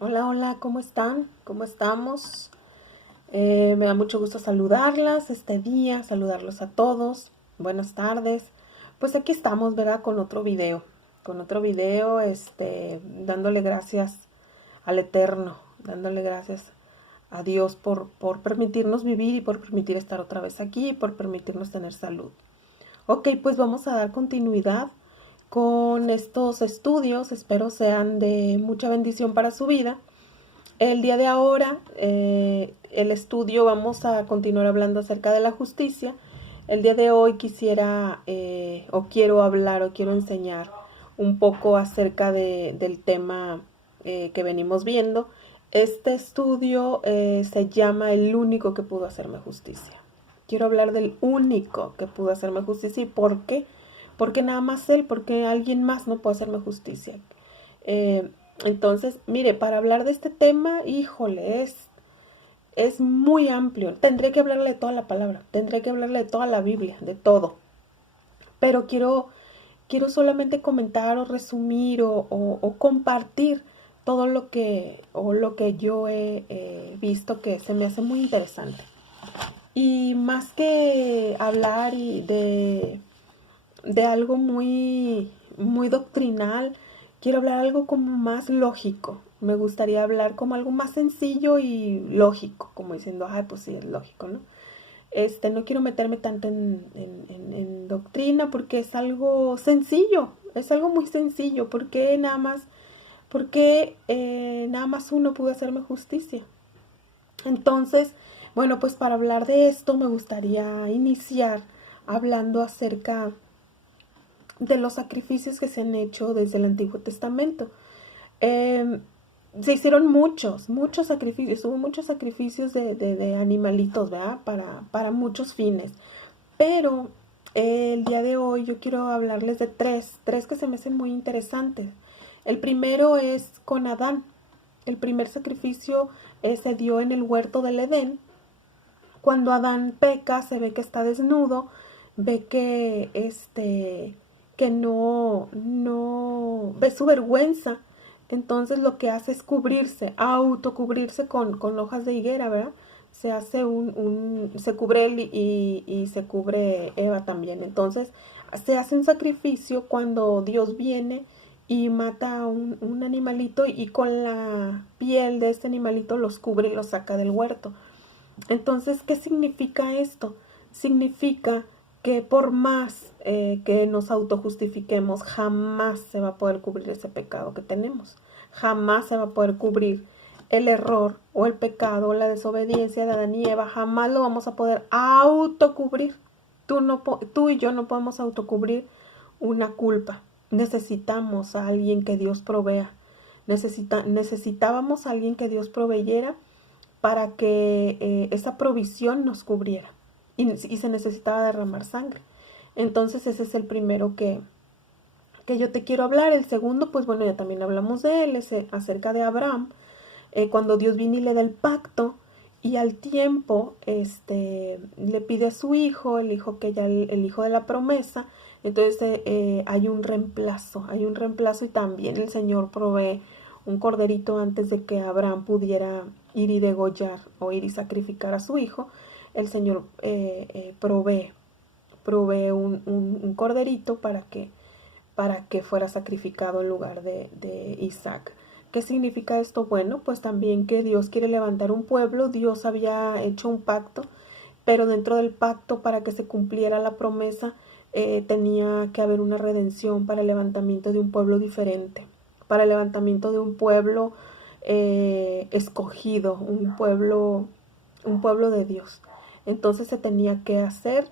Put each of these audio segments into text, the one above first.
Hola, hola, ¿cómo están? ¿Cómo estamos? Me da mucho gusto saludarlas este día, saludarlos a todos. Buenas tardes. Pues aquí estamos, ¿verdad? Con otro video, dándole gracias al Eterno, dándole gracias a Dios por permitirnos vivir y por permitir estar otra vez aquí y por permitirnos tener salud. Ok, pues vamos a dar continuidad con estos estudios. Espero sean de mucha bendición para su vida. El día de ahora, el estudio, vamos a continuar hablando acerca de la justicia. El día de hoy quisiera o quiero hablar o quiero enseñar un poco acerca del tema que venimos viendo. Este estudio se llama El único que pudo hacerme justicia. Quiero hablar del único que pudo hacerme justicia. ¿Y por qué? Porque nada más él, porque alguien más no puede hacerme justicia. Eh, entonces, mire, para hablar de este tema, híjole, es muy amplio. Tendré que hablarle de toda la palabra, tendré que hablarle de toda la Biblia, de todo. Pero quiero solamente comentar o resumir o compartir todo lo que yo he visto que se me hace muy interesante. Y más que hablar de algo muy doctrinal, quiero hablar algo como más lógico. Me gustaría hablar como algo más sencillo y lógico, como diciendo, ay, pues sí, es lógico, ¿no? No quiero meterme tanto en doctrina porque es algo muy sencillo. ¿Por qué nada más uno pudo hacerme justicia? Entonces, bueno, pues para hablar de esto me gustaría iniciar hablando acerca de los sacrificios que se han hecho desde el Antiguo Testamento. Eh, Se hicieron muchos sacrificios, hubo muchos sacrificios de animalitos, ¿verdad? Para muchos fines. Pero el día de hoy yo quiero hablarles de tres que se me hacen muy interesantes. El primero es con Adán. El primer sacrificio se dio en el huerto del Edén. Cuando Adán peca, se ve que está desnudo, ve que no ve su vergüenza. Entonces lo que hace es cubrirse, autocubrirse con hojas de higuera, ¿verdad? Se hace se cubre él y se cubre Eva también. Entonces se hace un sacrificio cuando Dios viene y mata a un animalito y con la piel de este animalito los cubre y los saca del huerto. Entonces, ¿qué significa esto? Significa que por más que nos autojustifiquemos, jamás se va a poder cubrir ese pecado que tenemos. Jamás se va a poder cubrir el error o el pecado o la desobediencia de Adán y Eva. Jamás lo vamos a poder autocubrir. Tú y yo no podemos autocubrir una culpa. Necesitamos a alguien que Dios provea. Necesitábamos a alguien que Dios proveyera para que esa provisión nos cubriera y se necesitaba derramar sangre. Entonces ese es el primero que yo te quiero hablar. El segundo, pues bueno, ya también hablamos de él, es acerca de Abraham, cuando Dios viene y le da el pacto y al tiempo le pide a su hijo, el hijo que ya el hijo de la promesa. Entonces hay un reemplazo y también el Señor provee un corderito antes de que Abraham pudiera ir y degollar o ir y sacrificar a su hijo. El Señor provee un corderito para que fuera sacrificado en lugar de Isaac. ¿Qué significa esto? Bueno, pues también que Dios quiere levantar un pueblo. Dios había hecho un pacto, pero dentro del pacto, para que se cumpliera la promesa, tenía que haber una redención para el levantamiento de un pueblo diferente, para el levantamiento de un pueblo escogido, un pueblo de Dios. Entonces se tenía que hacer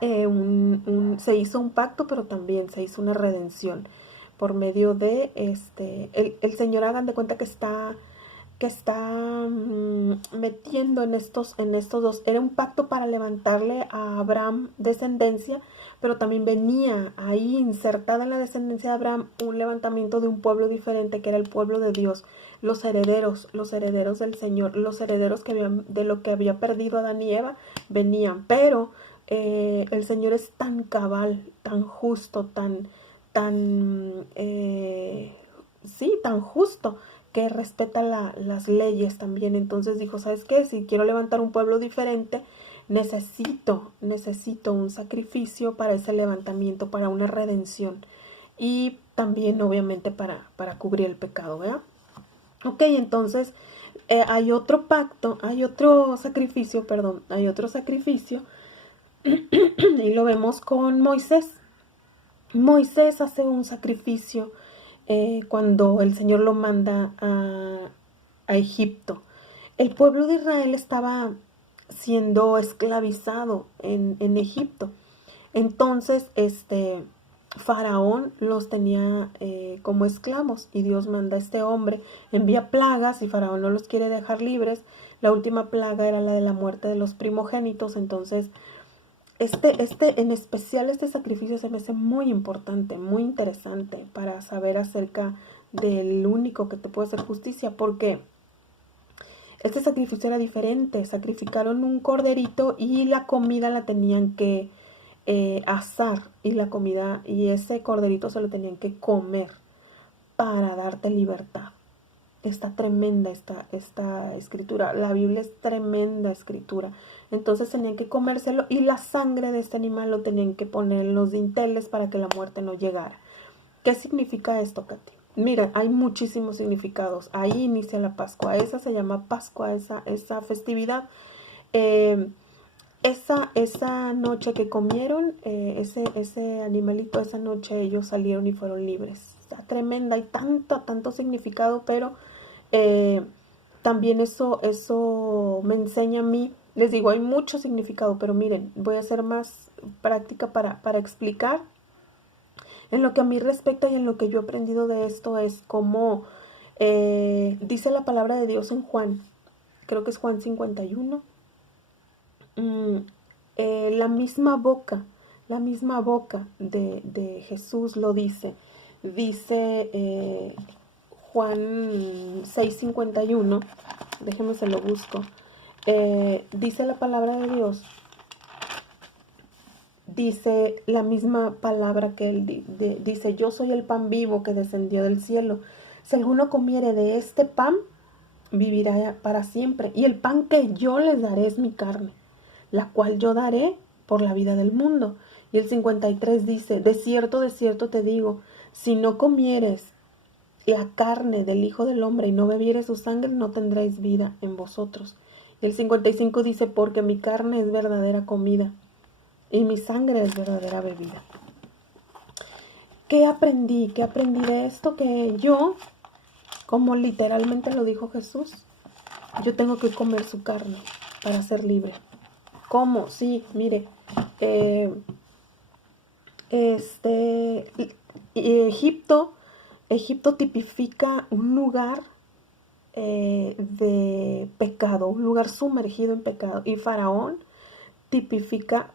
se hizo un pacto, pero también se hizo una redención por medio de el Señor. Hagan de cuenta que está metiendo en estos dos. Era un pacto para levantarle a Abraham descendencia, pero también venía ahí insertada en la descendencia de Abraham un levantamiento de un pueblo diferente, que era el pueblo de Dios, los herederos del Señor, los herederos de lo que había perdido Adán y Eva, venían. Pero el Señor es tan cabal, tan justo, tan sí, tan justo, que respeta las leyes también. Entonces dijo, ¿sabes qué? Si quiero levantar un pueblo diferente, necesito un sacrificio para ese levantamiento, para una redención. Y también, obviamente, para cubrir el pecado, ¿verdad? Ok, entonces hay otro pacto, hay otro sacrificio, y lo vemos con Moisés. Moisés hace un sacrificio cuando el Señor lo manda a Egipto. El pueblo de Israel estaba siendo esclavizado en Egipto. Entonces, Faraón los tenía como esclavos y Dios manda a este hombre, envía plagas y Faraón no los quiere dejar libres. La última plaga era la de la muerte de los primogénitos. Entonces, en especial este sacrificio se me hace muy importante, muy interesante para saber acerca del único que te puede hacer justicia, porque este sacrificio era diferente. Sacrificaron un corderito y la comida la tenían que asar, y ese corderito se lo tenían que comer para darte libertad. Está tremenda esta escritura. La Biblia es tremenda escritura. Entonces tenían que comérselo y la sangre de este animal lo tenían que poner en los dinteles para que la muerte no llegara. ¿Qué significa esto, Katy? Mira, hay muchísimos significados. Ahí inicia la Pascua. Esa se llama Pascua, esa festividad. Esa noche que comieron, ese animalito, esa noche ellos salieron y fueron libres. Está tremenda, hay tanto significado, pero también eso me enseña a mí. Les digo, hay mucho significado, pero miren, voy a ser más práctica para explicar. En lo que a mí respecta y en lo que yo he aprendido de esto es como dice la palabra de Dios en Juan, creo que es Juan 51. La misma boca de Jesús lo dice. Dice Juan 6:51, déjenme se lo busco. Dice la palabra de Dios, dice la misma palabra que él dice, yo soy el pan vivo que descendió del cielo. Si alguno comiere de este pan, vivirá para siempre. Y el pan que yo les daré es mi carne, la cual yo daré por la vida del mundo. Y el 53 dice, de cierto te digo, si no comieres la carne del Hijo del Hombre y no bebieres su sangre, no tendréis vida en vosotros. Y el 55 dice, porque mi carne es verdadera comida y mi sangre es verdadera bebida. ¿Qué aprendí? ¿Qué aprendí de esto? Que yo, como literalmente lo dijo Jesús, yo tengo que comer su carne para ser libre. ¿Cómo? Sí, mire, Egipto tipifica un lugar de pecado, un lugar sumergido en pecado, y Faraón tipifica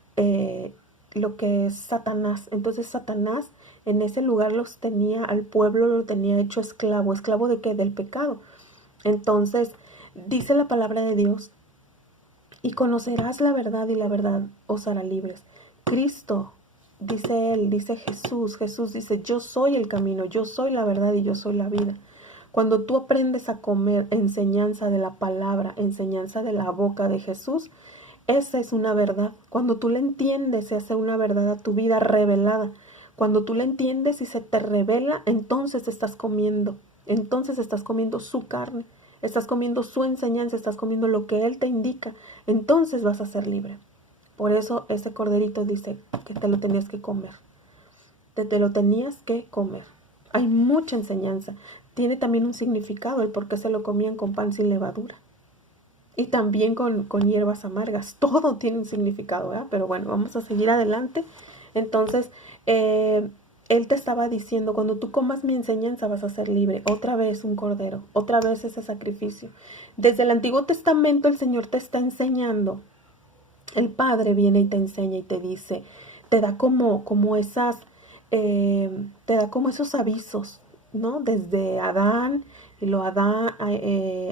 lo que es Satanás. Entonces Satanás en ese lugar los tenía, al pueblo lo tenía hecho esclavo. ¿Esclavo de qué? Del pecado. Entonces dice la palabra de Dios, y conocerás la verdad y la verdad os hará libres. Cristo, dice él, dice Jesús dice, yo soy el camino, yo soy la verdad y yo soy la vida. Cuando tú aprendes a comer enseñanza de la palabra, enseñanza de la boca de Jesús, esa es una verdad. Cuando tú la entiendes, se hace una verdad a tu vida revelada. Cuando tú la entiendes y se te revela, entonces estás comiendo su carne. Estás comiendo su enseñanza, estás comiendo lo que Él te indica. Entonces vas a ser libre. Por eso ese corderito dice que te lo tenías que comer. Te lo tenías que comer. Hay mucha enseñanza. Tiene también un significado el por qué se lo comían con pan sin levadura. Y también con hierbas amargas. Todo tiene un significado, ¿verdad? Pero bueno, vamos a seguir adelante. Entonces, Él te estaba diciendo, cuando tú comas mi enseñanza vas a ser libre. Otra vez un cordero, otra vez ese sacrificio. Desde el Antiguo Testamento el Señor te está enseñando. El Padre viene y te enseña y te dice, te da como esos avisos, ¿no? Desde Adán,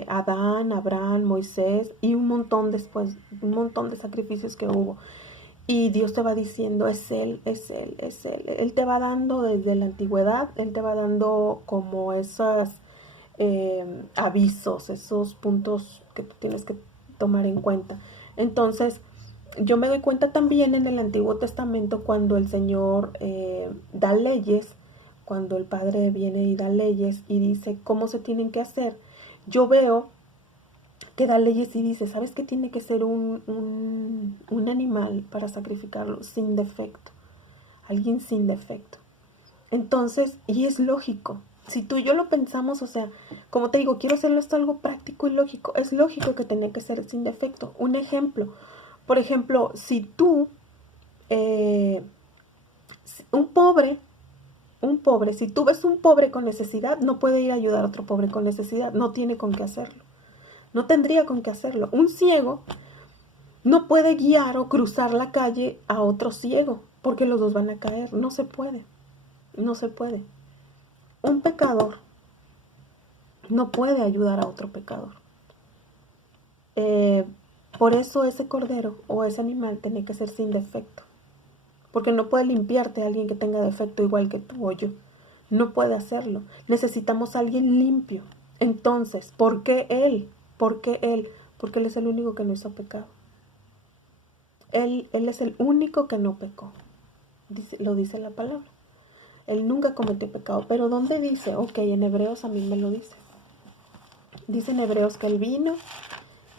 Adán, Abraham, Moisés y un montón después, un montón de sacrificios que hubo. Y Dios te va diciendo, es Él. Él te va dando desde la antigüedad, Él te va dando como esas avisos, esos puntos que tú tienes que tomar en cuenta. Entonces, yo me doy cuenta también en el Antiguo Testamento cuando el Señor da leyes, cuando el Padre viene y da leyes y dice cómo se tienen que hacer. Yo veo que da leyes y dice, ¿sabes que tiene que ser un animal para sacrificarlo sin defecto? Alguien sin defecto. Entonces, y es lógico. Si tú y yo lo pensamos, o sea, como te digo, quiero hacerlo esto algo práctico y lógico. Es lógico que tenía que ser sin defecto. Un ejemplo, por ejemplo, si tú, un pobre, si tú ves un pobre con necesidad, no puede ir a ayudar a otro pobre con necesidad, no tiene con qué hacerlo. No tendría con qué hacerlo. Un ciego no puede guiar o cruzar la calle a otro ciego, porque los dos van a caer. No se puede. No se puede. Un pecador no puede ayudar a otro pecador. Por eso ese cordero o ese animal tiene que ser sin defecto. Porque no puede limpiarte a alguien que tenga defecto igual que tú o yo. No puede hacerlo. Necesitamos a alguien limpio. Entonces, ¿por qué él? ¿Por qué él? Porque él es el único que no hizo pecado. Él es el único que no pecó. Lo dice la palabra. Él nunca cometió pecado. Pero ¿dónde dice? Ok, en Hebreos a mí me lo dice. Dice en Hebreos que él vino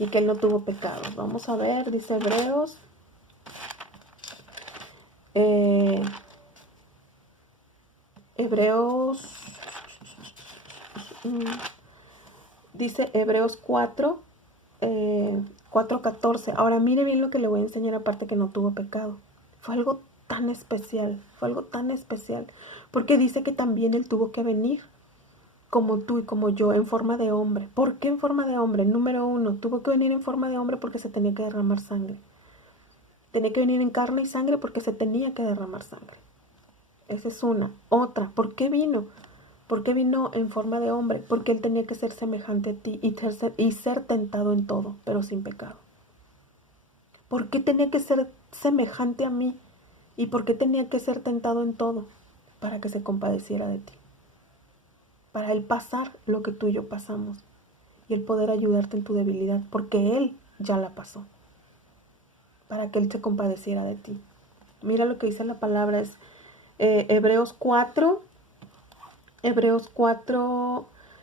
y que él no tuvo pecado. Vamos a ver, dice Hebreos. Dice Hebreos 4, 4:14. Ahora mire bien lo que le voy a enseñar, aparte que no tuvo pecado. Fue algo tan especial, porque dice que también él tuvo que venir como tú y como yo, en forma de hombre. ¿Por qué en forma de hombre? Número 1, tuvo que venir en forma de hombre porque se tenía que derramar sangre. Tenía que venir en carne y sangre porque se tenía que derramar sangre. Esa es una. Otra, ¿por qué vino? ¿Por qué vino en forma de hombre? Porque él tenía que ser semejante a ti y ser tentado en todo, pero sin pecado. ¿Por qué tenía que ser semejante a mí? ¿Y por qué tenía que ser tentado en todo? Para que se compadeciera de ti. Para él pasar lo que tú y yo pasamos. Y el poder ayudarte en tu debilidad, porque él ya la pasó. Para que él se compadeciera de ti. Mira lo que dice la palabra, es Hebreos 4,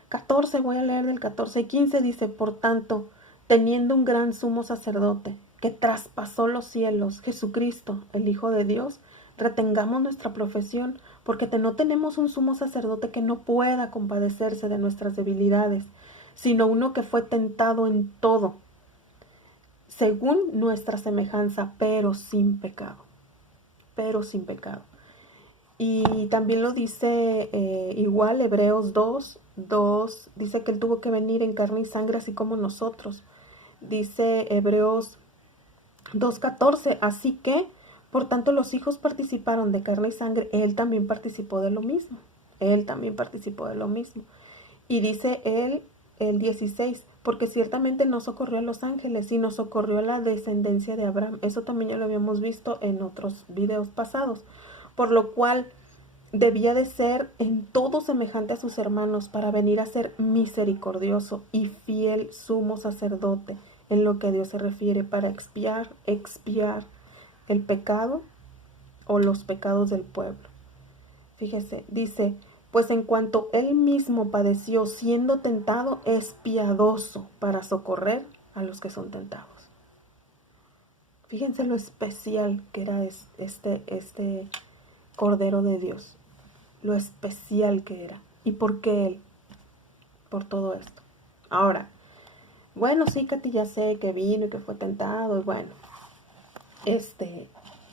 14, voy a leer del 14 y 15, dice, por tanto, teniendo un gran sumo sacerdote que traspasó los cielos, Jesucristo, el Hijo de Dios, retengamos nuestra profesión, porque no tenemos un sumo sacerdote que no pueda compadecerse de nuestras debilidades, sino uno que fue tentado en todo, según nuestra semejanza, pero sin pecado. Y también lo dice igual Hebreos 2, dice que él tuvo que venir en carne y sangre así como nosotros. Dice Hebreos 2:14, así que, por tanto, los hijos participaron de carne y sangre, él también participó de lo mismo. Y dice él, el 16, porque ciertamente no socorrió a los ángeles, sino socorrió a la descendencia de Abraham. Eso también ya lo habíamos visto en otros videos pasados. Por lo cual debía de ser en todo semejante a sus hermanos para venir a ser misericordioso y fiel sumo sacerdote en lo que a Dios se refiere, para expiar el pecado o los pecados del pueblo. Fíjese, dice, pues en cuanto él mismo padeció siendo tentado, es piadoso para socorrer a los que son tentados. Fíjense lo especial que era este Cordero de Dios, lo especial que era. ¿Y por qué él? Por todo esto. Ahora, bueno, sí, Katy, ya sé que vino y que fue tentado, y bueno,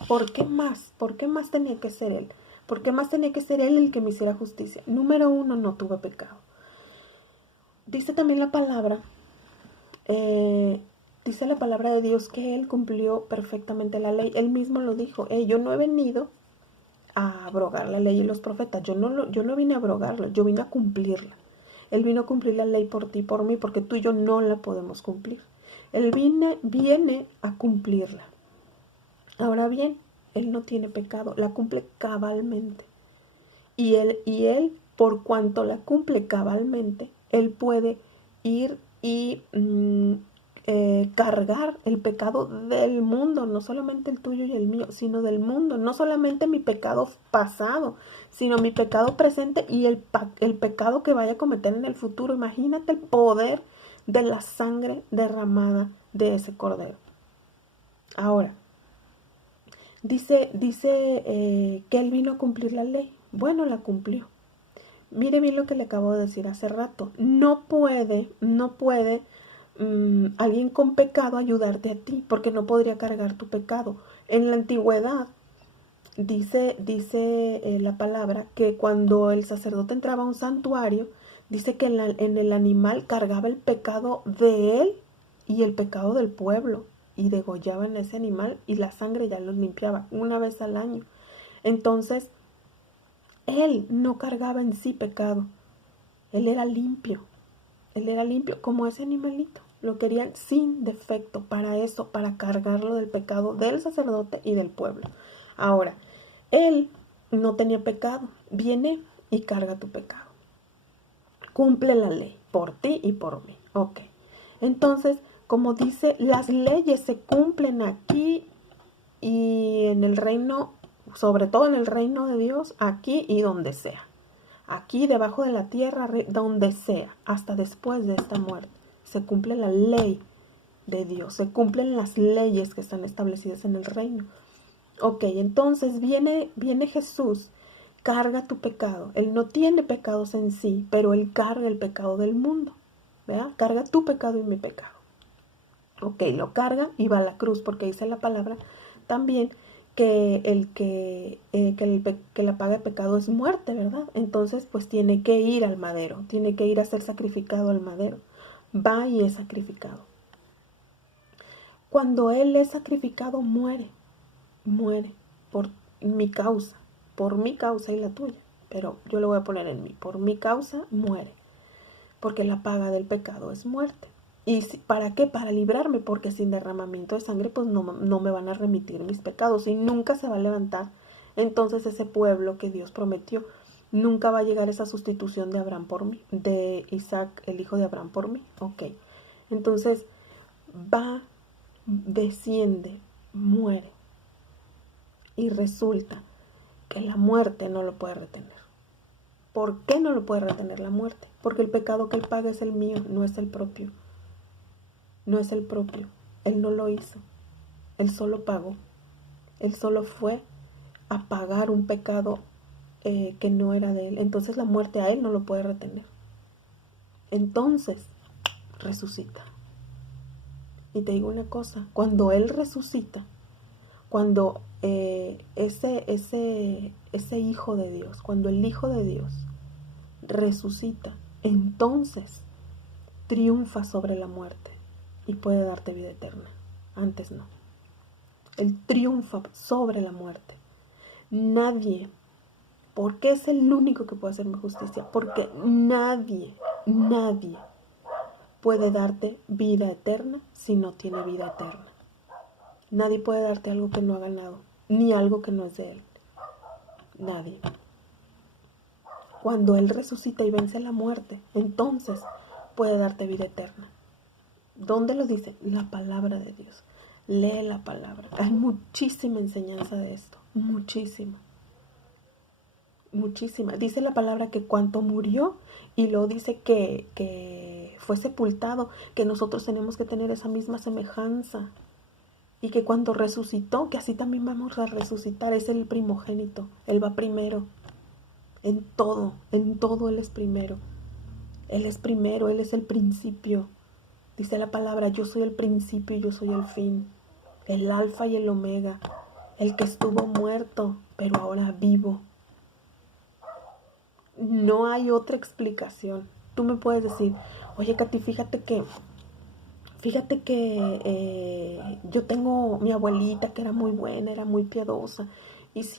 ¿por qué más? ¿Por qué más tenía que ser él? ¿Por qué más tenía que ser él el que me hiciera justicia? Número 1, no tuve pecado. Dice también la palabra, dice la palabra de Dios que él cumplió perfectamente la ley. Él mismo lo dijo, yo no he venido a abrogar la ley y los profetas. Yo no vine a abrogarla, yo vine a cumplirla. Él vino a cumplir la ley por ti y por mí, porque tú y yo no la podemos cumplir. Él viene a cumplirla. Ahora bien, él no tiene pecado, la cumple cabalmente. Y él, por cuanto la cumple cabalmente, Él puede ir y cargar el pecado del mundo, no solamente el tuyo y el mío, sino del mundo, no solamente mi pecado pasado, sino mi pecado presente y el pecado que vaya a cometer en el futuro. Imagínate el poder de la sangre derramada de ese cordero. Ahora, dice que Él vino a cumplir la ley. Bueno, la cumplió. Mire bien lo que le acabo de decir hace rato. No puede alguien con pecado ayudarte a ti, porque no podría cargar tu pecado. En la antigüedad dice la palabra que cuando el sacerdote entraba a un santuario, dice que en el animal cargaba el pecado de él y el pecado del pueblo, y degollaban ese animal y la sangre ya los limpiaba una vez al año. Entonces, él no cargaba en sí pecado, él era limpio como ese animalito. Lo querían sin defecto, para eso, para cargarlo del pecado del sacerdote y del pueblo. Ahora, él no tenía pecado, viene y carga tu pecado. Cumple la ley por ti y por mí. Ok. Entonces, como dice, las leyes se cumplen aquí y en el reino, sobre todo en el reino de Dios, aquí y donde sea. Aquí debajo de la tierra, donde sea, hasta después de esta muerte. Se cumple la ley de Dios, se cumplen las leyes que están establecidas en el reino. Ok, entonces viene Jesús, carga tu pecado. Él no tiene pecados en sí, pero Él carga el pecado del mundo. ¿Verdad? Carga tu pecado y mi pecado. Ok, lo carga y va a la cruz, porque dice la palabra también que la paga de pecado es muerte, ¿verdad? Entonces, pues tiene que ir al madero, tiene que ir a ser sacrificado al madero. Va y es sacrificado. Cuando Él es sacrificado, muere por mi causa y la tuya. Pero yo lo voy a poner en mí. Por mi causa, muere. Porque la paga del pecado es muerte. ¿Y para qué? Para librarme, porque sin derramamiento de sangre pues no me van a remitir mis pecados y nunca se va a levantar. Entonces ese pueblo que Dios prometió, nunca va a llegar esa sustitución de Abraham por mí, de Isaac, el hijo de Abraham por mí. Ok, entonces va, desciende, muere y resulta que la muerte no lo puede retener. ¿Por qué no lo puede retener la muerte? Porque el pecado que Él paga es el mío, no es el propio. No es el propio. Él no lo hizo. Él solo pagó. Él solo fue a pagar un pecado que no era de Él. Entonces la muerte a Él no lo puede retener. Entonces resucita. Y te digo una cosa, cuando Él resucita, cuando ese Hijo de Dios, cuando el Hijo de Dios resucita, entonces triunfa sobre la muerte y puede darte vida eterna. Antes no. Él triunfa sobre la muerte. Nadie, porque es el único que puede hacerme justicia, porque nadie puede darte vida eterna si no tiene vida eterna. Nadie puede darte algo que no ha ganado, ni algo que no es de Él. Nadie. Cuando Él resucita y vence la muerte, entonces puede darte vida eterna. ¿Dónde lo dice? La palabra de Dios. Lee la palabra. Hay muchísima enseñanza de esto. Muchísima. Dice la palabra que cuanto murió, y luego dice que fue sepultado, que nosotros tenemos que tener esa misma semejanza. Y que cuando resucitó, que así también vamos a resucitar. Es el primogénito. Él va primero. En todo Él es primero. Él es primero, Él es el principio. Dice la palabra, yo soy el principio y yo soy el fin, el alfa y el omega, el que estuvo muerto, pero ahora vivo. No hay otra explicación. Tú me puedes decir, oye Katy, fíjate que yo tengo mi abuelita que era muy buena, era muy piadosa,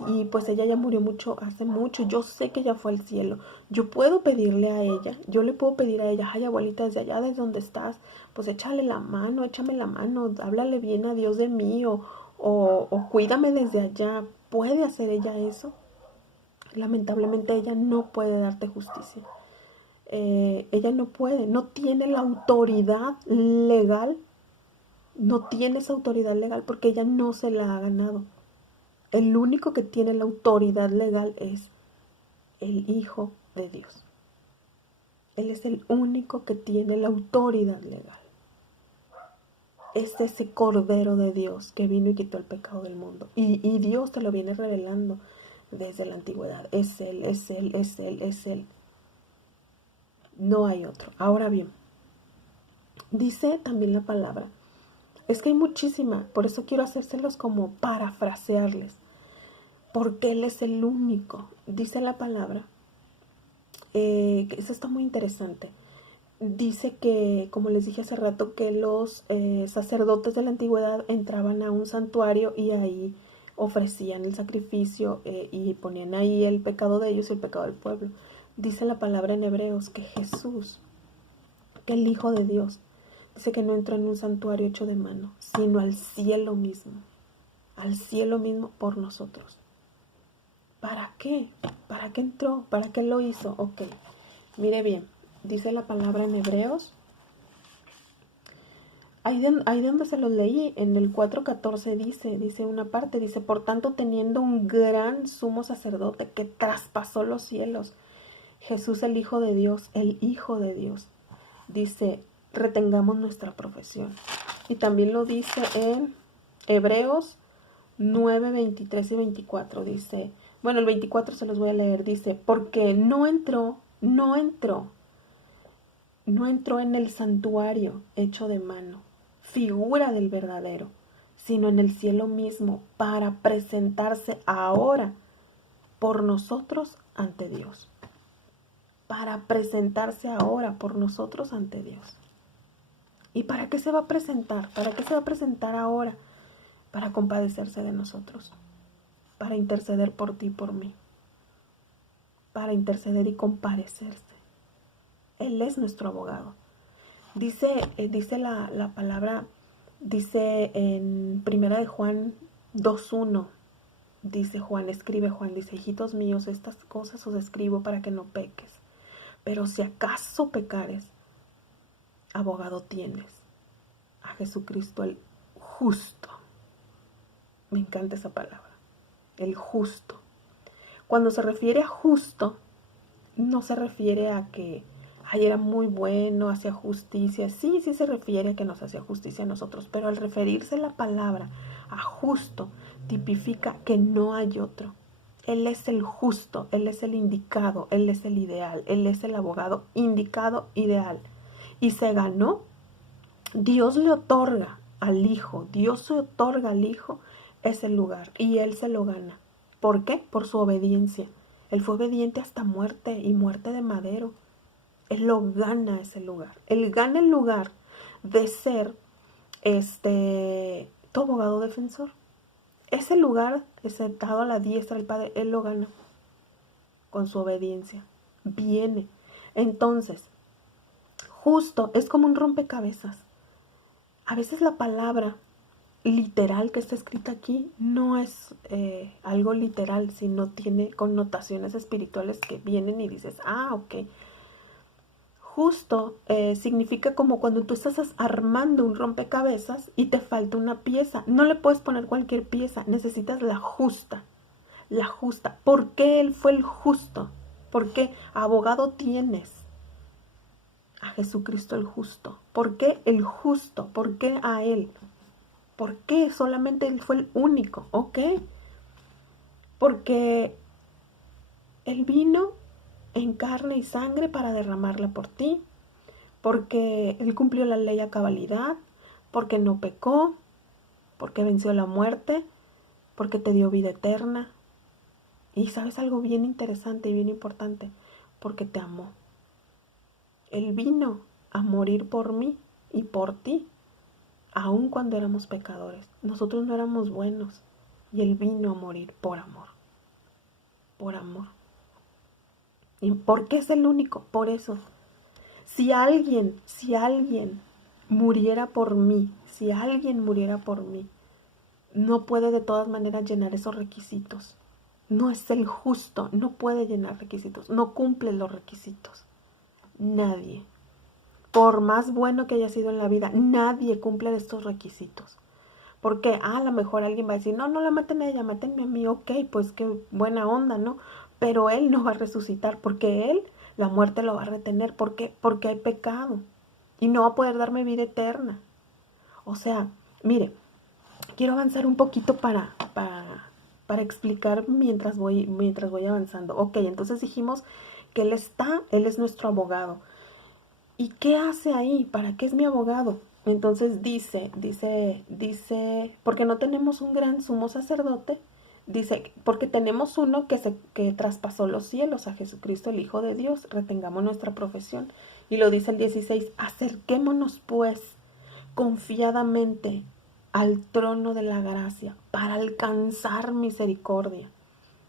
y pues ella ya murió hace mucho, yo sé que ella fue al cielo. Yo puedo pedirle a ella, yo le puedo pedir a ella, ay abuelita, desde allá, desde donde estás, pues échame la mano, háblale bien a Dios de mí, o cuídame desde allá. ¿Puede hacer ella eso? Lamentablemente ella no puede darte justicia. ella no puede, no tiene la autoridad legal, no tiene esa autoridad legal porque ella no se la ha ganado. El único que tiene la autoridad legal es el Hijo de Dios. Él es el único que tiene la autoridad legal. Es ese Cordero de Dios que vino y quitó el pecado del mundo. Y Dios te lo viene revelando desde la antigüedad. Es Él, es Él, es Él, es Él. No hay otro. Ahora bien, dice también la palabra. Es que hay muchísima, por eso quiero hacérselos como parafrasearles. Porque Él es el único. Dice la palabra. Eso está muy interesante. Dice que, como les dije hace rato, que los sacerdotes de la antigüedad entraban a un santuario y ahí ofrecían el sacrificio y ponían ahí el pecado de ellos y el pecado del pueblo. Dice la palabra en Hebreos que Jesús, que el Hijo de Dios, dice que no entró en un santuario hecho de mano, sino al cielo mismo por nosotros. ¿Para qué? ¿Para qué entró? ¿Para qué lo hizo? Ok, mire bien. Dice la palabra en Hebreos, ahí donde se los leí, en el 4:14 dice una parte, dice, por tanto teniendo un gran sumo sacerdote que traspasó los cielos, Jesús el Hijo de Dios, dice, retengamos nuestra profesión. Y también lo dice en Hebreos 9, 23 y 24, dice, bueno, el 24 se los voy a leer, dice, porque no entró en el santuario hecho de mano, figura del verdadero, sino en el cielo mismo, para presentarse ahora por nosotros ante Dios. Para presentarse ahora por nosotros ante Dios. ¿Y para qué se va a presentar? ¿Para qué se va a presentar ahora? Para compadecerse de nosotros, para interceder por ti y por mí, para interceder y compadecerse. Él es nuestro abogado. Dice la palabra, dice en 1 de Juan 2:1, dice Juan, escribe Juan, dice, hijitos míos, estas cosas os escribo para que no peques. Pero si acaso pecares, abogado tienes, a Jesucristo el justo. Me encanta esa palabra, el justo. Cuando se refiere a justo, no se refiere a que era muy bueno, hacía justicia. Sí se refiere a que nos hacía justicia a nosotros, pero al referirse la palabra a justo, tipifica que no hay otro. Él es el justo, Él es el indicado, Él es el ideal, Él es el abogado indicado, ideal. Y se ganó, Dios le otorga al Hijo ese lugar y Él se lo gana. ¿Por qué? Por su obediencia. Él fue obediente hasta muerte y muerte de madero. Él lo gana ese lugar. Él gana el lugar de ser tu abogado defensor. Ese lugar, sentado a la diestra del Padre, Él lo gana con su obediencia. Viene. Entonces, justo es como un rompecabezas. A veces la palabra literal que está escrita aquí no es algo literal, sino tiene connotaciones espirituales que vienen y dices, ok. Justo significa como cuando tú estás armando un rompecabezas y te falta una pieza. No le puedes poner cualquier pieza, necesitas la justa. La justa. ¿Por qué Él fue el justo? ¿Por qué abogado tienes a Jesucristo el justo? ¿Por qué el justo? ¿Por qué a Él? ¿Por qué solamente Él fue el único? ¿Ok? Porque Él vino en carne y sangre para derramarla por ti, porque Él cumplió la ley a cabalidad, porque no pecó, porque venció la muerte, porque te dio vida eterna. Y sabes algo bien interesante y bien importante, porque te amó. Él vino a morir por mí y por ti, aun cuando éramos pecadores. Nosotros no éramos buenos y Él vino a morir por amor. Por amor. ¿Y por qué es el único? Por eso. Si alguien muriera por mí, no puede de todas maneras llenar esos requisitos. No es el justo, no puede llenar requisitos, no cumple los requisitos. Nadie. Por más bueno que haya sido en la vida, nadie cumple estos requisitos. Porque a lo mejor alguien va a decir, no, no la maten a ella, mátenme a mí, ok, pues qué buena onda, ¿no? Pero él no va a resucitar, porque él, la muerte lo va a retener. ¿Por qué? Porque hay pecado. Y no va a poder darme vida eterna. O sea, mire, quiero avanzar un poquito para explicar mientras voy avanzando. Ok, entonces dijimos que él es nuestro abogado. ¿Y qué hace ahí? ¿Para qué es mi abogado? Entonces dice, porque no tenemos un gran sumo sacerdote, dice, porque tenemos uno que traspasó los cielos, a Jesucristo el Hijo de Dios, retengamos nuestra profesión. Y lo dice el 16, acerquémonos pues confiadamente al trono de la gracia para alcanzar misericordia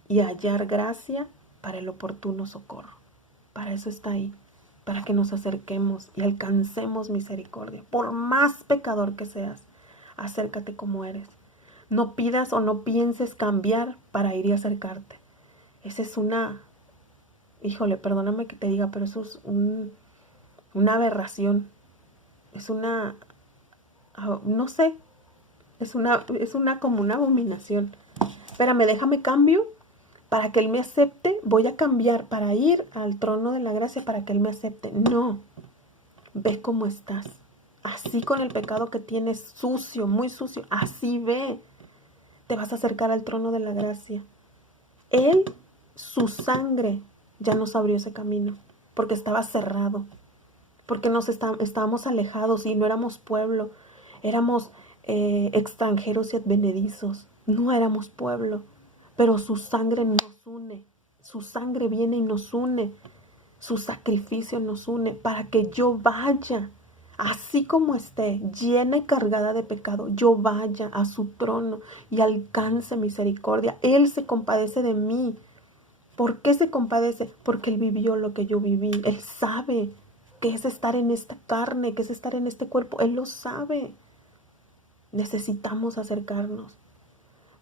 y hallar gracia para el oportuno socorro. Para eso está ahí, para que nos acerquemos y alcancemos misericordia. Por más pecador que seas, acércate como eres. No pidas o no pienses cambiar para ir y acercarte. Esa es híjole, perdóname que te diga, pero eso es una aberración. Es no sé, es como una abominación. Espérame, déjame cambio para que Él me acepte. Voy a cambiar para ir al trono de la gracia para que Él me acepte. No, ve cómo estás. Así con el pecado que tienes, sucio, muy sucio, así ve. Te vas a acercar al trono de la gracia. Él, su sangre, ya nos abrió ese camino, porque estaba cerrado, porque estábamos alejados y no éramos pueblo, éramos extranjeros y advenedizos, no éramos pueblo, pero su sangre nos une, su sangre viene y nos une, su sacrificio nos une para que yo vaya, así como esté, llena y cargada de pecado, yo vaya a su trono y alcance misericordia. Él se compadece de mí. ¿Por qué se compadece? Porque Él vivió lo que yo viví. Él sabe qué es estar en esta carne, qué es estar en este cuerpo. Él lo sabe. Necesitamos acercarnos.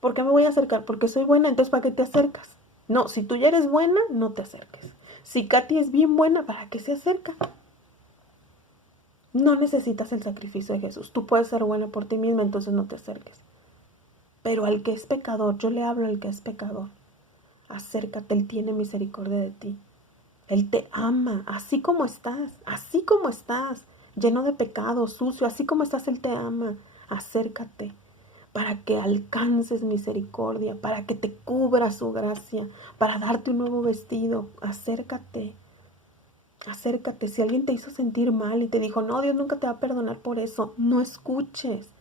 ¿Por qué me voy a acercar? Porque soy buena, entonces ¿para qué te acercas? No, si tú ya eres buena, no te acerques. Si Katy es bien buena, ¿para qué se acerca? No necesitas el sacrificio de Jesús. Tú puedes ser buena por ti misma, entonces no te acerques. Pero al que es pecador, yo le hablo al que es pecador. Acércate, Él tiene misericordia de ti. Él te ama, así como estás, lleno de pecado, sucio, así como estás, Él te ama. Acércate para que alcances misericordia, para que te cubra su gracia, para darte un nuevo vestido. Acércate. Si alguien te hizo sentir mal y te dijo, no, Dios nunca te va a perdonar por eso, no escuches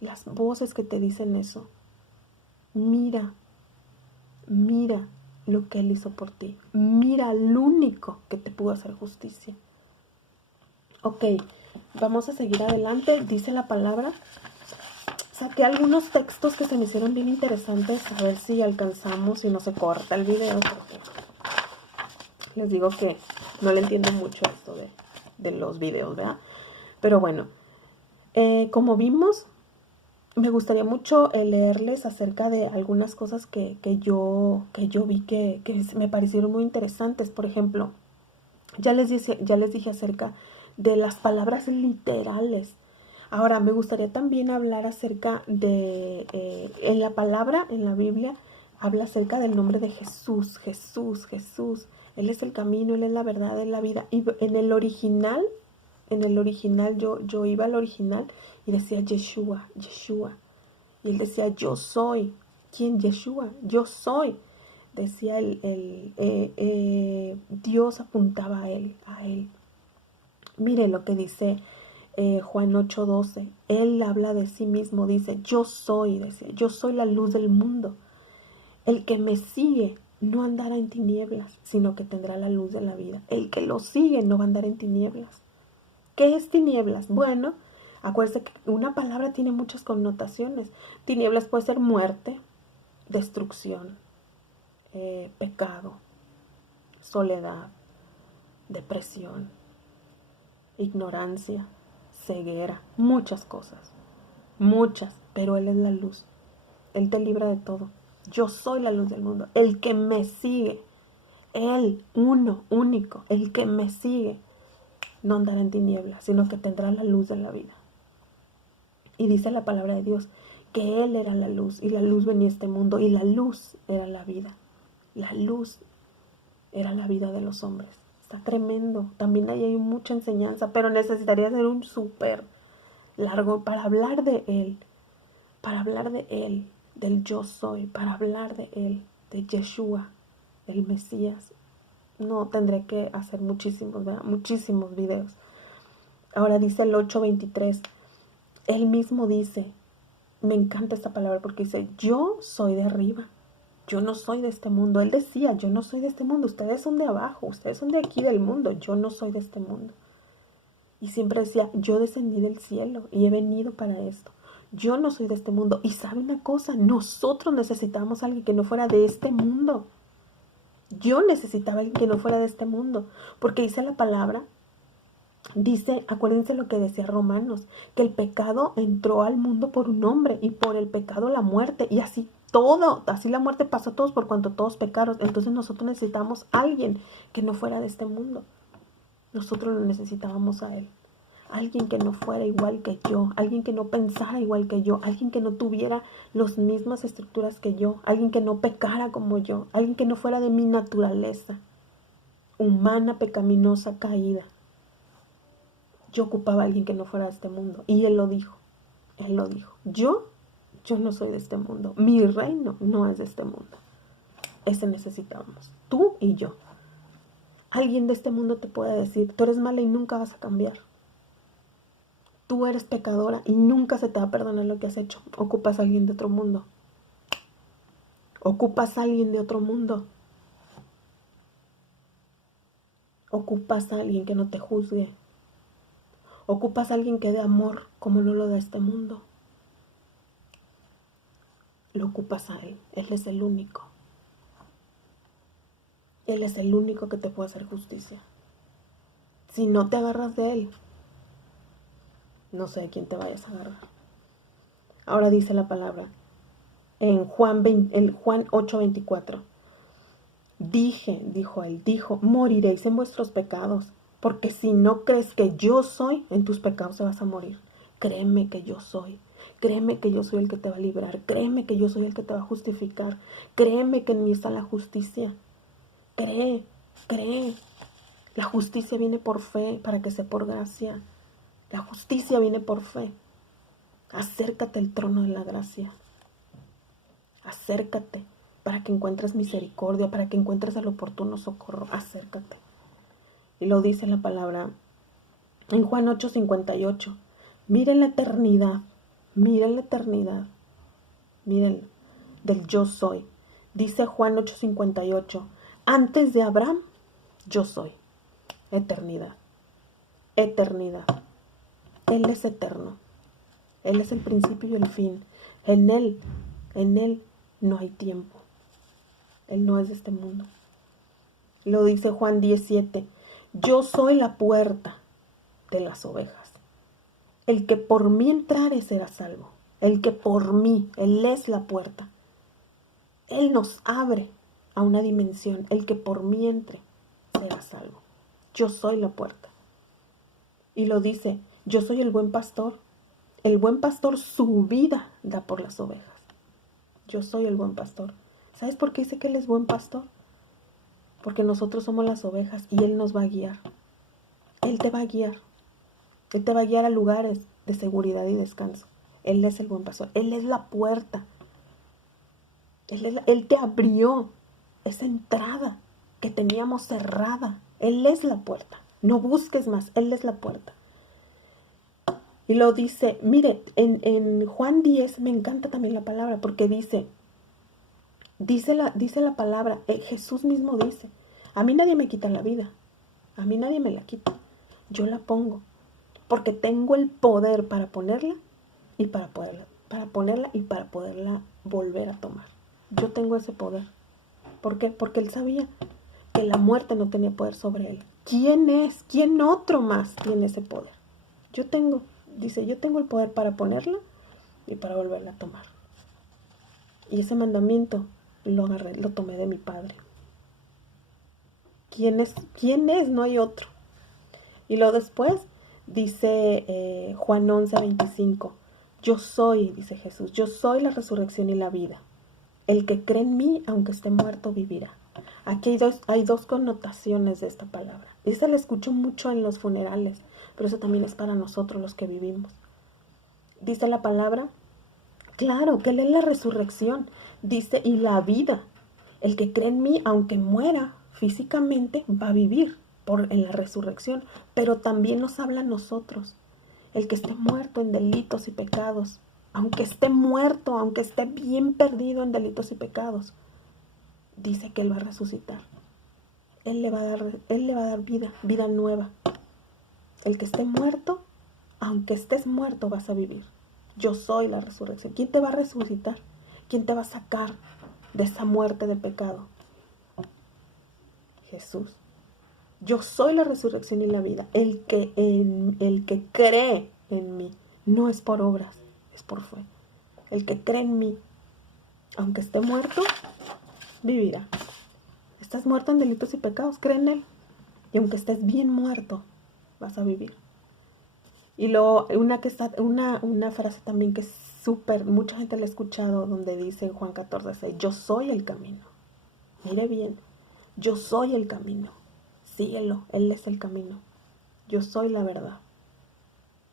las voces que te dicen eso. Mira lo que Él hizo por ti. Mira al único que te pudo hacer justicia. Ok, vamos a seguir adelante. Dice la palabra. Saqué algunos textos que se me hicieron bien interesantes. A ver si alcanzamos y no se corta el video. Porque les digo que no le entiendo mucho esto de los videos, ¿verdad? Pero bueno, como vimos, me gustaría mucho leerles acerca de algunas cosas que yo vi que me parecieron muy interesantes. Por ejemplo, ya les dije acerca de las palabras literales. Ahora, me gustaría también hablar acerca de, en la palabra, en la Biblia, habla acerca del nombre de Jesús. Él es el camino, Él es la verdad, Él es la vida. Y en el original, yo iba al original y decía Yeshua. Y él decía, yo soy. ¿Quién? Yeshua. Yo soy. Decía Dios apuntaba a él. Mire lo que dice Juan 8:12. Él habla de sí mismo, dice, yo soy la luz del mundo. El que me sigue no andará en tinieblas, sino que tendrá la luz de la vida. El que lo sigue no va a andar en tinieblas. ¿Qué es tinieblas? Bueno, acuérdense que una palabra tiene muchas connotaciones. Tinieblas puede ser muerte, destrucción, pecado, soledad, depresión, ignorancia, ceguera, muchas cosas, pero Él es la luz. Él te libra de todo. Yo soy la luz del mundo. El que me sigue, Él, uno, único, el que me sigue, no andará en tinieblas, sino que tendrá la luz de la vida. Y dice la palabra de Dios que Él era la luz y la luz venía a este mundo y la luz era la vida. La luz era la vida de los hombres. Está tremendo. También ahí hay mucha enseñanza, pero necesitaría hacer un súper largo para hablar de Él, del yo soy, para hablar de Él, de Yeshua, el Mesías. No, tendré que hacer muchísimos, ¿verdad? Muchísimos videos. Ahora dice el 8:23, Él mismo dice, me encanta esta palabra porque dice, yo soy de arriba, yo no soy de este mundo. Él decía, yo no soy de este mundo, ustedes son de abajo, ustedes son de aquí del mundo, yo no soy de este mundo. Y siempre decía, yo descendí del cielo y he venido para esto. Yo no soy de este mundo. Y sabe una cosa, nosotros necesitábamos a alguien que no fuera de este mundo. Yo necesitaba a alguien que no fuera de este mundo. Porque dice la palabra, dice, acuérdense lo que decía Romanos, que el pecado entró al mundo por un hombre y por el pecado la muerte. Y así todo, así la muerte pasó a todos por cuanto todos pecaron. Entonces nosotros necesitamos a alguien que no fuera de este mundo. Nosotros lo necesitábamos a Él. Alguien que no fuera igual que yo, alguien que no pensara igual que yo, alguien que no tuviera las mismas estructuras que yo, alguien que no pecara como yo, alguien que no fuera de mi naturaleza humana, pecaminosa, caída. Yo ocupaba a alguien que no fuera de este mundo. Y Él lo dijo. Él lo dijo. Yo no soy de este mundo. Mi reino no es de este mundo. Ese necesitamos. Tú y yo. Alguien de este mundo te puede decir, tú eres mala y nunca vas a cambiar. Tú eres pecadora y nunca se te va a perdonar lo que has hecho. Ocupas a alguien de otro mundo. Ocupas a alguien de otro mundo. Ocupas a alguien que no te juzgue. Ocupas a alguien que dé amor como no lo da este mundo. Lo ocupas a Él. Él es el único. Él es el único que te puede hacer justicia. Si no te agarras de Él, no sé de quién te vayas a agarrar. Ahora dice la palabra en Juan 8:24. Dijo Él, moriréis en vuestros pecados, porque si no crees que yo soy, en tus pecados te vas a morir. Créeme que yo soy. Créeme que yo soy el que te va a librar. Créeme que yo soy el que te va a justificar. Créeme que en mí está la justicia. Cree. La justicia viene por fe, para que sea por gracia. La justicia viene por fe. Acércate al trono de la gracia. Acércate para que encuentres misericordia, para que encuentres el oportuno socorro. Acércate. Y lo dice la palabra en Juan 8:58. Miren la eternidad. Miren la eternidad. Miren del yo soy. Dice Juan 8:58. Antes de Abraham, yo soy. Eternidad. Eternidad. Él es eterno. Él es el principio y el fin. En Él no hay tiempo. Él no es de este mundo. Lo dice Juan 17. Yo soy la puerta de las ovejas. El que por mí entrare será salvo. El que por mí, Él es la puerta. Él nos abre a una dimensión. El que por mí entre será salvo. Yo soy la puerta. Y lo dice, yo soy el buen pastor. El buen pastor su vida da por las ovejas. Yo soy el buen pastor. ¿Sabes por qué dice que Él es buen pastor? Porque nosotros somos las ovejas y Él nos va a guiar. Él te va a guiar. Él te va a guiar a lugares de seguridad y descanso. Él es el buen pastor. Él es la puerta. Él te abrió esa entrada que teníamos cerrada. Él es la puerta. No busques más. Él es la puerta. Y lo dice, mire, en Juan 10 me encanta también la palabra porque dice la palabra, Jesús mismo dice, a mí nadie me quita la vida, a mí nadie me la quita, yo la pongo, porque tengo el poder para ponerla y para poderla volver a tomar. Yo tengo ese poder. ¿Por qué? Porque Él sabía que la muerte no tenía poder sobre Él. ¿Quién otro más tiene ese poder? Yo tengo el poder para ponerla y para volverla a tomar. Y ese mandamiento lo tomé de mi Padre. ¿Quién es? No hay otro. Y luego después dice Juan 11:25, yo soy, dice Jesús, yo soy la resurrección y la vida. El que cree en mí, aunque esté muerto, vivirá. Aquí hay dos connotaciones de esta palabra. Esta la escucho mucho en los funerales, pero eso también es para nosotros los que vivimos. Dice la palabra, claro, que Él es la resurrección. Dice, y la vida. El que cree en mí, aunque muera físicamente, va a vivir en la resurrección. Pero también nos habla a nosotros. El que esté muerto en delitos y pecados, aunque esté muerto, aunque esté bien perdido en delitos y pecados, dice que Él va a resucitar. Él le va a dar vida nueva. El que esté muerto, aunque estés muerto, vas a vivir. Yo soy la resurrección. ¿Quién te va a resucitar? ¿Quién te va a sacar de esa muerte del pecado? Jesús. Yo soy la resurrección y la vida. El que cree en mí, no es por obras, es por fe. El que cree en mí, aunque esté muerto, vivirá. Estás muerto en delitos y pecados, cree en Él. Y aunque estés bien muerto, vas a vivir. Y luego una frase también que es súper, mucha gente la ha escuchado, donde dice en Juan 14:6, yo soy el camino. Mire bien, yo soy el camino. Síguelo, Él es el camino. Yo soy la verdad.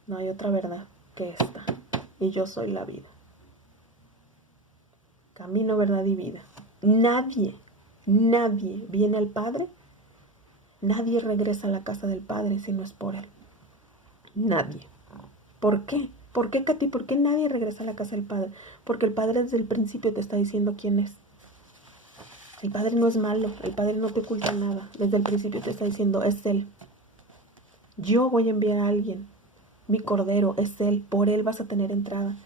No hay otra verdad que esta. Y yo soy la vida. Camino, verdad y vida. Nadie viene al Padre. Nadie regresa a la casa del Padre si no es por Él. Nadie. ¿Por qué? ¿Por qué, Katy? ¿Por qué nadie regresa a la casa del Padre? Porque el Padre desde el principio te está diciendo quién es. El Padre no es malo, el Padre no te oculta nada. Desde el principio te está diciendo, es Él. Yo voy a enviar a alguien. Mi Cordero es Él. Por Él vas a tener entrada.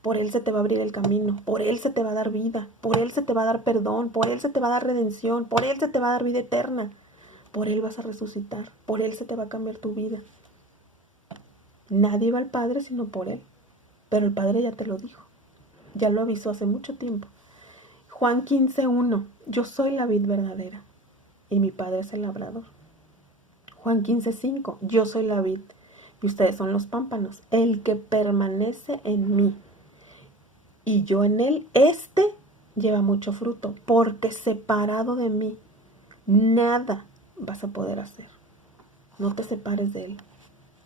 Por Él se te va a abrir el camino. Por Él se te va a dar vida. Por Él se te va a dar perdón. Por Él se te va a dar redención. Por Él se te va a dar vida eterna. Por Él vas a resucitar. Por Él se te va a cambiar tu vida. Nadie va al Padre sino por Él. Pero el Padre ya te lo dijo. Ya lo avisó hace mucho tiempo. Juan 15:1. Yo soy la vid verdadera y mi Padre es el labrador. Juan 15:5. Yo soy la vid y ustedes son los pámpanos. El que permanece en mí y yo en él, lleva mucho fruto, porque separado de mí nada vas a poder hacer. No te separes de Él.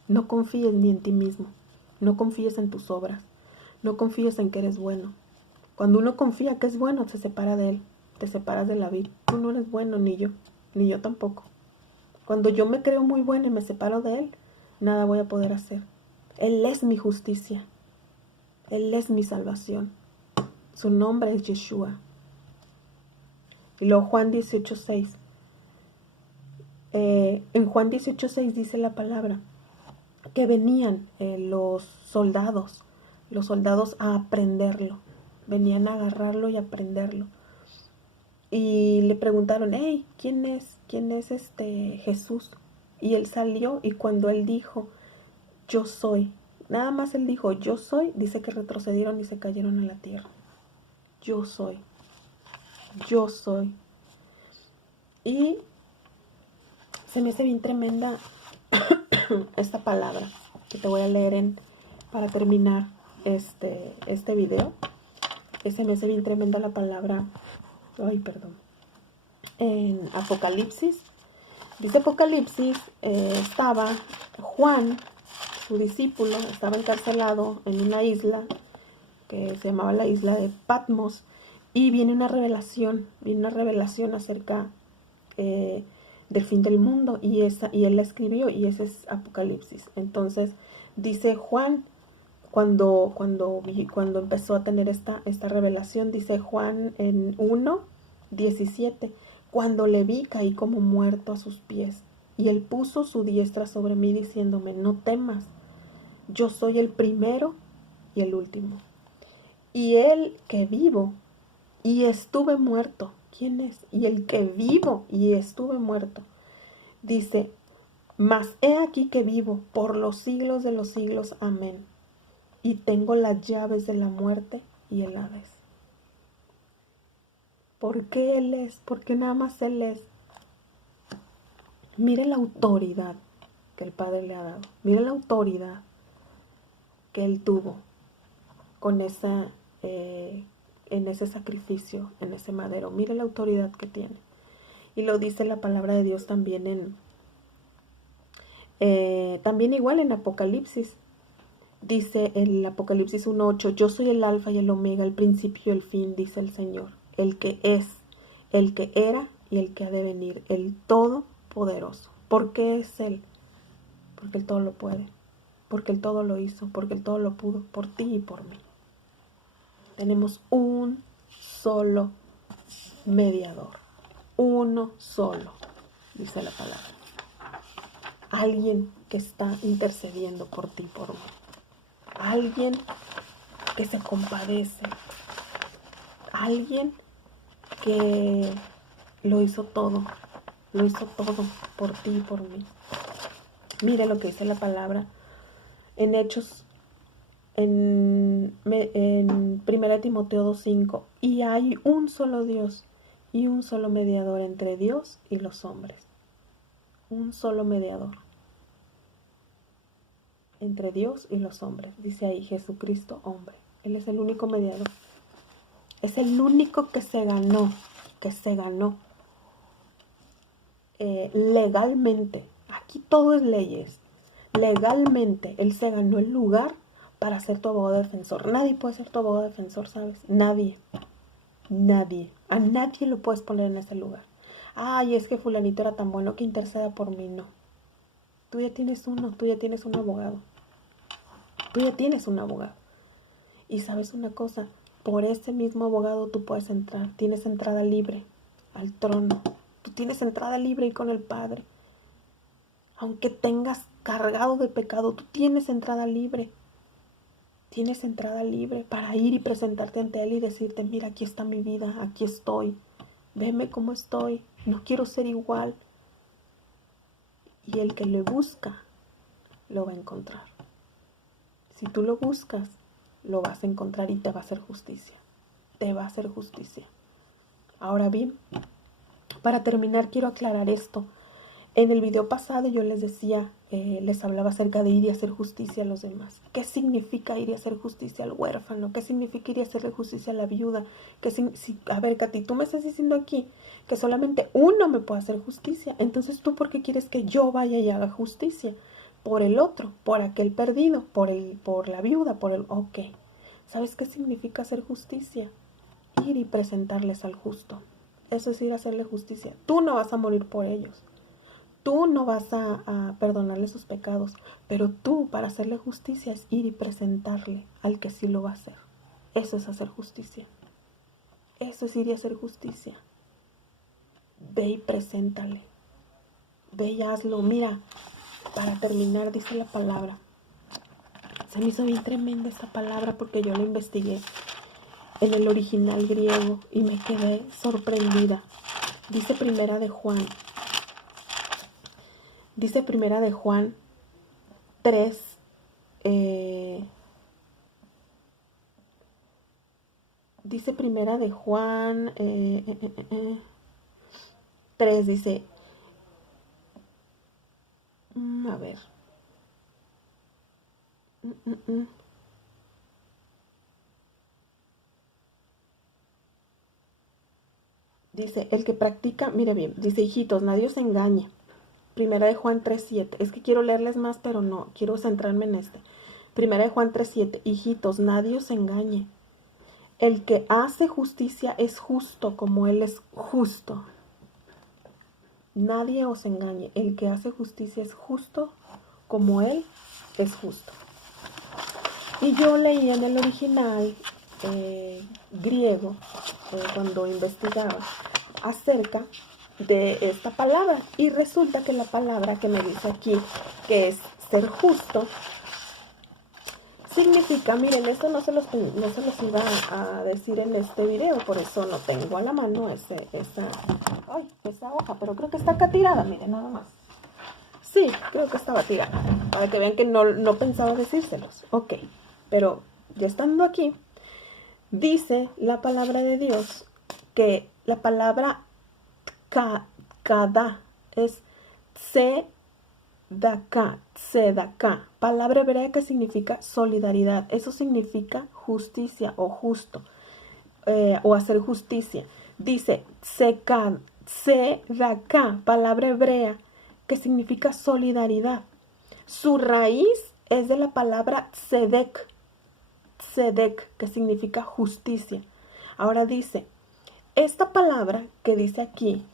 No confíes ni en ti mismo. No confíes en tus obras. No confíes en que eres bueno. Cuando uno confía que es bueno, se separa de Él. Te separas de la vida. Tú no eres bueno, ni yo tampoco. Cuando yo me creo muy buena y me separo de Él, nada voy a poder hacer. Él es mi justicia. Él es mi salvación. Su nombre es Yeshua. Y luego Juan 18:6. En Juan 18:6 dice la palabra que venían los soldados a aprenderlo. Venían a agarrarlo y a aprenderlo. Y le preguntaron, hey, ¿quién es Jesús? Y él salió y cuando él dijo, yo soy, nada más él dijo, yo soy, dice que retrocedieron y se cayeron a la tierra. Yo soy. Yo soy. Y se me hace bien tremenda esta palabra que te voy a leer para terminar este video. Se me hace bien tremenda la palabra, en Apocalipsis. Dice Apocalipsis, estaba Juan, su discípulo, estaba encarcelado en una isla que se llamaba la isla de Patmos, y viene una revelación acerca del fin del mundo, y él la escribió, y ese es Apocalipsis. Entonces dice Juan, cuando empezó a tener esta revelación, dice Juan en 1:17, cuando le vi caí como muerto a sus pies, y él puso su diestra sobre mí diciéndome, no temas, yo soy el primero y el último, y el que vivo y estuve muerto. ¿Quién es? Y el que vivo y estuve muerto. Dice, mas he aquí que vivo por los siglos de los siglos. Amén. Y tengo las llaves de la muerte y el Hades. ¿Por qué Él es? ¿Por qué nada más Él es? Mire la autoridad que el Padre le ha dado. Mire la autoridad que Él tuvo con en ese sacrificio, en ese madero. Mire la autoridad que tiene. Y lo dice la palabra de Dios también también igual en Apocalipsis. Dice el Apocalipsis 1:8, yo soy el alfa y el omega, el principio y el fin, dice el Señor, el que es, el que era y el que ha de venir, el todopoderoso. ¿Por qué es Él? Porque Él todo lo puede, porque Él todo lo hizo, porque Él todo lo pudo, por ti y por mí. Tenemos un solo mediador, uno solo, dice la palabra. Alguien que está intercediendo por ti y por mí. Alguien que se compadece. Alguien que lo hizo todo por ti y por mí. Mire lo que dice la palabra en Hechos, en 1 Timoteo 2:5. Y hay un solo Dios y un solo mediador entre Dios y los hombres. Un solo mediador entre Dios y los hombres. Dice ahí Jesucristo, hombre. Él es el único mediador. Es el único que se ganó legalmente. Aquí todo es leyes. Legalmente, Él se ganó el lugar para ser tu abogado defensor. Nadie puede ser tu abogado defensor, ¿sabes? Nadie. A nadie lo puedes poner en ese lugar. Ay, es que fulanito era tan bueno que interceda por mí. No. Tú ya tienes un abogado. Tú ya tienes un abogado. Y sabes una cosa, por ese mismo abogado tú puedes entrar. Tienes entrada libre al trono. Tú tienes entrada libre y con el Padre. Aunque tengas cargado de pecado, tú tienes entrada libre. Tienes entrada libre para ir y presentarte ante Él y decirte, mira, aquí está mi vida, aquí estoy. Veme cómo estoy, no quiero ser igual. Y el que le busca, lo va a encontrar. Si tú lo buscas, lo vas a encontrar y te va a hacer justicia. Te va a hacer justicia. Ahora bien, para terminar quiero aclarar esto. En el video pasado yo les decía, les hablaba acerca de ir y hacer justicia a los demás. ¿Qué significa ir y hacer justicia al huérfano? ¿Qué significa ir y hacerle justicia a la viuda? A ver, Katy, tú me estás diciendo aquí que solamente uno me puede hacer justicia. Entonces, ¿tú por qué quieres que yo vaya y haga justicia? Por el otro, por aquel perdido, por la viuda, Ok. ¿Sabes qué significa hacer justicia? Ir y presentarles al justo. Eso es ir a hacerle justicia. Tú no vas a morir por ellos. Tú no vas a perdonarle sus pecados, pero tú para hacerle justicia es ir y presentarle al que sí lo va a hacer. Eso es hacer justicia. Eso es ir y hacer justicia. Ve y preséntale. Ve y hazlo. Mira, para terminar dice la palabra. Se me hizo bien tremenda esta palabra porque yo la investigué en el original griego y me quedé sorprendida. Dice Primera de Juan 3, dice Primera de Juan 3, dice, a ver, dice, el que practica, mire bien, dice, hijitos, nadie os engañe. Primera de Juan 3:7. Es que quiero leerles más, pero no, quiero centrarme en este. Primera de Juan 3:7. Hijitos, nadie os engañe. El que hace justicia es justo como Él es justo. Nadie os engañe. El que hace justicia es justo como Él es justo. Y yo leí en el original griego, cuando investigaba acerca de esta palabra, y resulta que la palabra que me dice aquí que es ser justo significa, miren, esto no se los iba a decir en este video, por eso no tengo a la mano esa hoja, pero creo que está acá tirada, miren, nada más. Sí, creo que estaba tirada, para que vean que no pensaba decírselos. Ok, pero ya estando aquí, dice la palabra de Dios que la palabra cada es Tzedaká, palabra hebrea que significa solidaridad. Eso significa justicia o justo, o hacer justicia. Dice Tzedaká, palabra hebrea que significa solidaridad. Su raíz es de la palabra tzedek, que significa justicia. Ahora dice, esta palabra que dice aquí,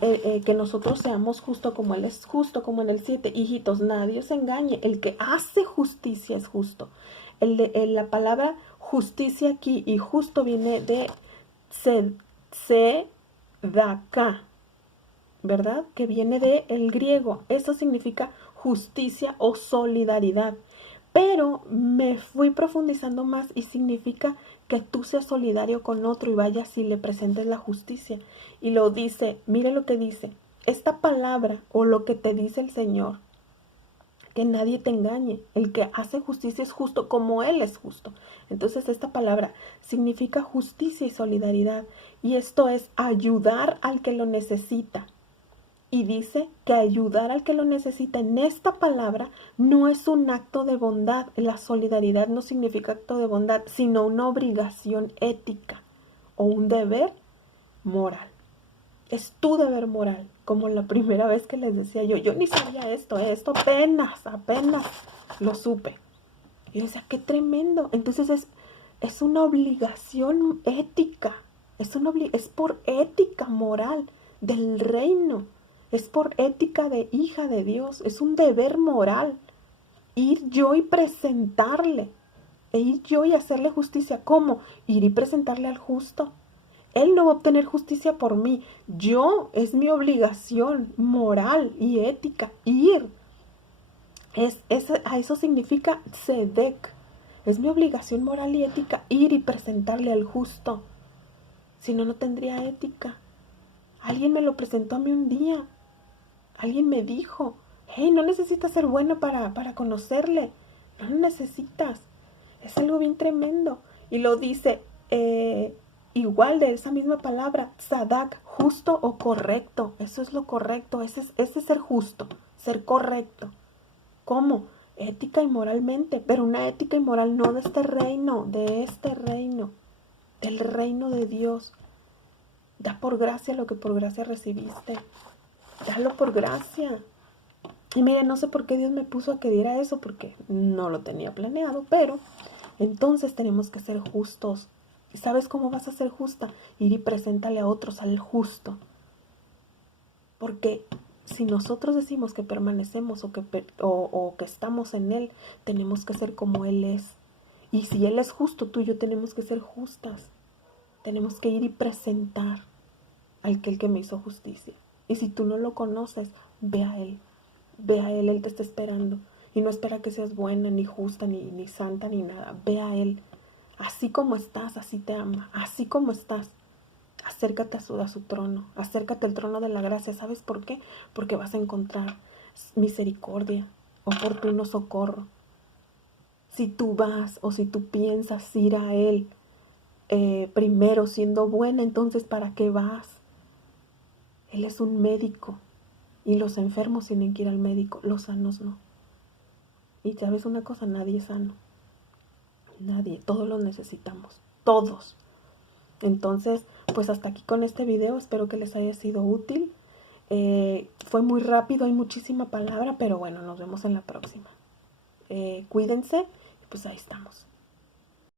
que nosotros seamos justos como Él es justo, como en el 7, hijitos, nadie os engañe, el que hace justicia es justo. La palabra justicia aquí y justo viene de tzedaká, ¿verdad? Que viene del griego. Eso significa justicia o solidaridad. Pero me fui profundizando más y significa que tú seas solidario con otro y vayas y le presentes la justicia. Y lo dice, mire lo que dice, esta palabra o lo que te dice el Señor, que nadie te engañe, el que hace justicia es justo como Él es justo. Entonces esta palabra significa justicia y solidaridad, y esto es ayudar al que lo necesita. Y dice que ayudar al que lo necesita en esta palabra no es un acto de bondad. La solidaridad no significa acto de bondad, sino una obligación ética o un deber moral. Es tu deber moral, como la primera vez que les decía yo ni sabía esto apenas lo supe. Y yo decía, qué tremendo. Entonces es una obligación ética, es por ética moral del reino. Es por ética de hija de Dios, es un deber moral. Ir yo y presentarle, ir yo y hacerle justicia. ¿Cómo? Ir y presentarle al justo. Él no va a obtener justicia por mí. Es mi obligación moral y ética, ir. A eso significa tzedek. Es mi obligación moral y ética ir y presentarle al justo. Si no, no tendría ética. Alguien me lo presentó a mí un día. Alguien me dijo, hey, no necesitas ser bueno para conocerle. No lo necesitas. Es algo bien tremendo. Y lo dice igual de esa misma palabra, tzadak, justo o correcto. Eso es lo correcto. Ese es ser justo, ser correcto. ¿Cómo? Ética y moralmente. Pero una ética y moral no de este reino, del reino de Dios. Da por gracia lo que por gracia recibiste. Dalo por gracia. Y miren, no sé por qué Dios me puso a que diera eso, porque no lo tenía planeado, pero entonces tenemos que ser justos. ¿Y sabes cómo vas a ser justa? Ir y preséntale a otros al justo. Porque si nosotros decimos que permanecemos o que estamos en Él, tenemos que ser como Él es. Y si Él es justo, tú y yo tenemos que ser justas. Tenemos que ir y presentar al que me hizo justicia. Y si tú no lo conoces, ve a Él, Él te está esperando. Y no espera que seas buena, ni justa, ni santa, ni nada. Ve a Él. Así como estás, así te ama. Así como estás, acércate a su trono. Acércate al trono de la gracia. ¿Sabes por qué? Porque vas a encontrar misericordia, oportuno socorro. Si tú vas o si tú piensas ir a Él primero siendo buena, entonces ¿para qué vas? Él es un médico y los enfermos tienen que ir al médico, los sanos no. Y sabes una cosa, nadie es sano. Nadie, todos lo necesitamos, todos. Entonces, pues hasta aquí con este video, espero que les haya sido útil. Fue muy rápido, hay muchísima palabra, pero bueno, nos vemos en la próxima. Cuídense y pues ahí estamos.